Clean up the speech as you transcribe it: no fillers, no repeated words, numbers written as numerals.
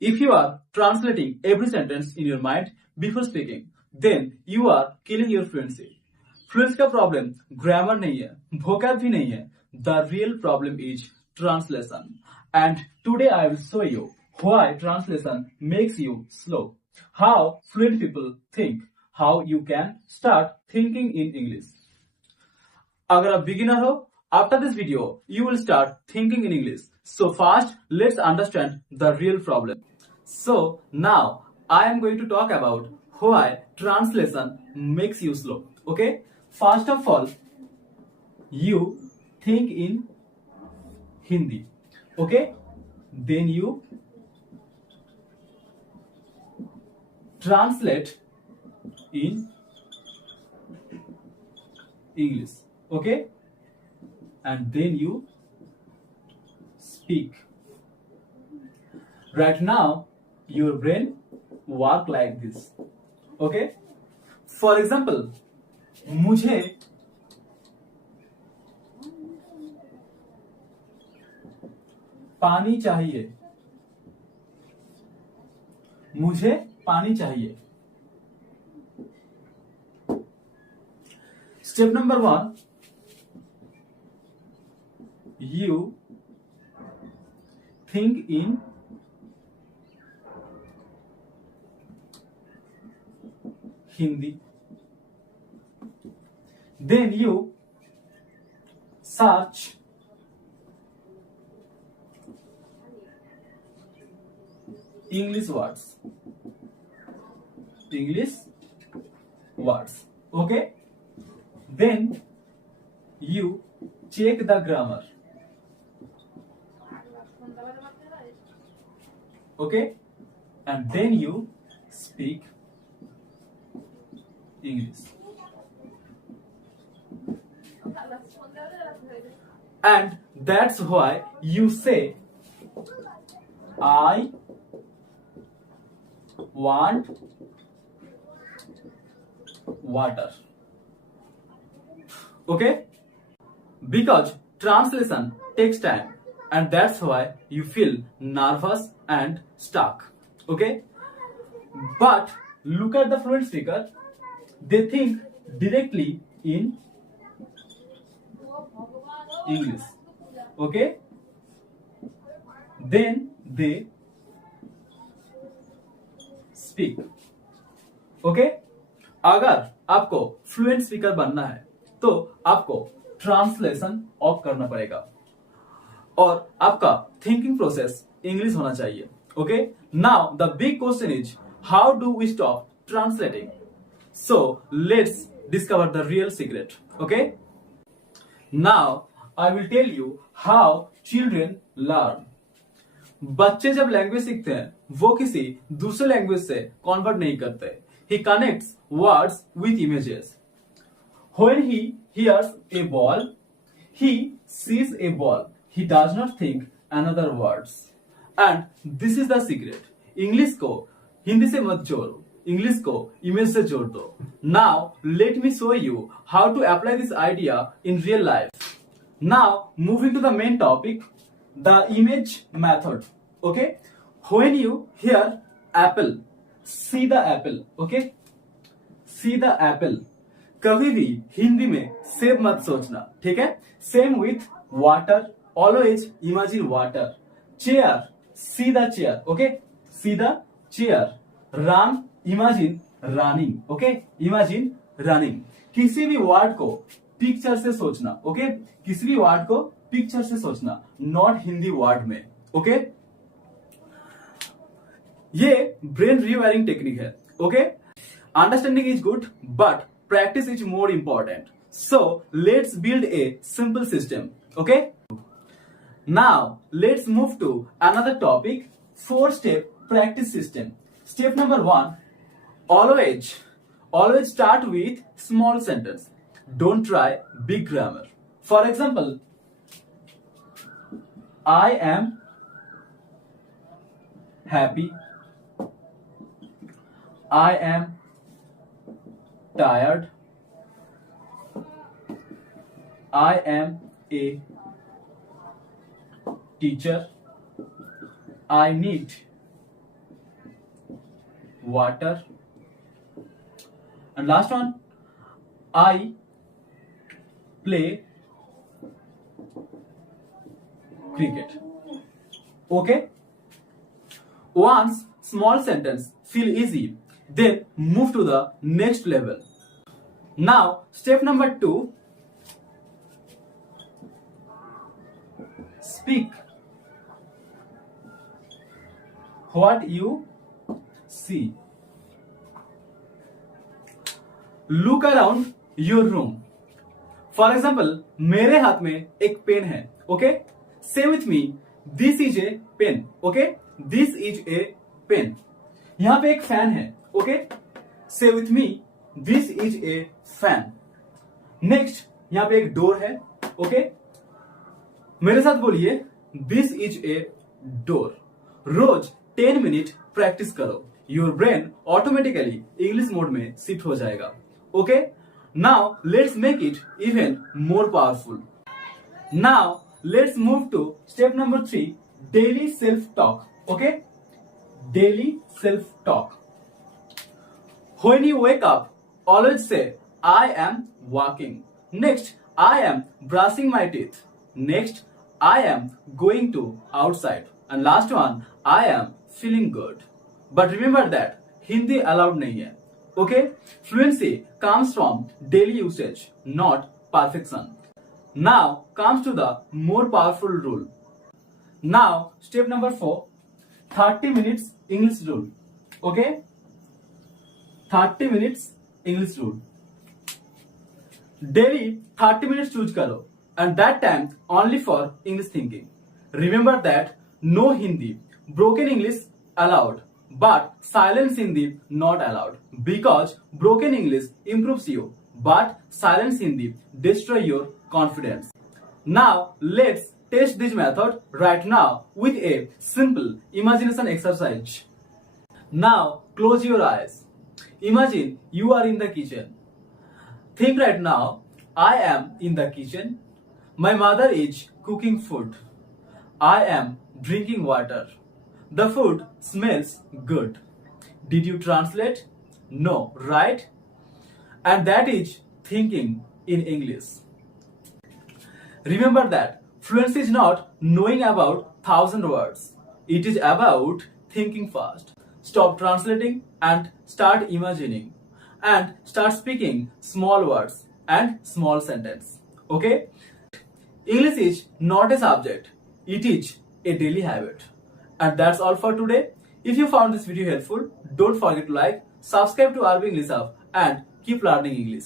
If you are translating every sentence in your mind before speaking, then you are killing your fluency. Fluency का problem grammar नहीं है, vocab भी नहीं है. The real problem is translation. And today I will show you why translation makes you slow. How fluent people think. How you can start thinking in English. अगर आप beginner हो, after this video you will start thinking in English. So first, let's understand the real problem. So now I am going to talk about why translation makes you slow. Okay? First of all, you think in Hindi. Okay? Then you translate in English. Okay? And then you speak. Right now, your brain work like this. Okay? For example, मुझे पानी चाहिए. मुझे पानी चाहिए. Step number 1, you think in Hindi. Then you search English words. Okay? Then you check the grammar. Okay? And then you speak English. And that's why you say, I want water. Okay? Because translation takes time, and that's why you feel nervous and stuck. Okay? But look at the fluent speaker. They think directly in English. Okay? Then they speak. Okay? अगर आपको fluent speaker बनना है तो आपको translation of करना पड़ेगा और आपका थिंकिंग प्रोसेस इंग्लिश होना चाहिए. Okay? Now the big question is how do we stop translating? So let's discover the real secret. Okay? Now I will tell you how children learn. बच्चे जब language सीखते हैं वो किसी दूसरे लैंग्वेज से कन्वर्ट नहीं करते. He connects words with images. When he hears a ball, he sees a ball. He does not think another words. And this is the secret. English को हिंदी से मत जोड़ो, इंग्लिश को इमेज से जोड़ दो. Now let me show you how to apply this idea in real life. Now moving to the main topic, the image method. Okay? When you hear apple, see the apple. Okay? See the apple. कभी भी हिंदी में सेब मत सोचना. ठीक है? Same with water. Always imagine water. Chair, see the chair. Okay? See the chair. Run, imagine running. Okay? Imagine running. किसी भी वर्ड को पिक्चर से सोचना. ओके? किसी भी वर्ड को पिक्चर से सोचना, नॉट हिंदी वर्ड में. ओके? ये ब्रेन रीवायरिंग टेक्निक है. Okay? Understanding is good but practice is more important. So let's build a simple system. Okay? Now let's move to another topic, 4-step practice system. Step number 1, always start with small sentence. Don't try big grammar. For example, I am happy. I am tired. I am a teacher. I need water. And last one, I play cricket. Okay? Once small sentence feel easy, then move to the next level. Now, step number 2, speak what you see. Look around your room. For example, मेरे हाथ में एक pen है. Okay? Say with me, this is a pen. Okay? This is a pen. यहां पे एक fan है. Okay? Say with me, this is a fan. Next, यहां पे एक डोर है. Okay? मेरे साथ बोलिए, this is a door. रोज 10 मिनट प्रैक्टिस करो. Your brain automatically English mode में शिफ्ट हो जाएगा. Okay? Now let's make it even more powerful. Now let's move to step number 3, daily self-talk. Okay? Daily self-talk. When you wake up, always say, I am walking. Next, I am brushing my teeth. Next, I am going to outside. And last one, I am feeling good. But remember that Hindi allowed nahi hai. Okay? Fluency comes from daily usage, not perfection. Now comes to the more powerful rule. Now, step number 4, 30 minutes English rule. Okay? 30 minutes English rule. Daily 30 minutes choose karo, and that time only for English thinking. Remember that no Hindi, broken English allowed, but silence Hindi not allowed, because broken English improves you, but silence Hindi destroy your confidence. Now let's test this method right now with a simple imagination exercise. Now close your eyes. Imagine you are in the kitchen. Think right now, I am in the kitchen. My mother is cooking food. I am drinking water. The food smells good. Did you translate? No, right? And that is thinking in English. Remember that fluency is not knowing about 1,000 words. It is about thinking fast. Stop translating and start imagining. And start speaking small words and small sentence. Okay? English is not a subject. It is a daily habit. And that's all for today. If you found this video helpful, don't forget to like, subscribe to RB English Hub and keep learning English.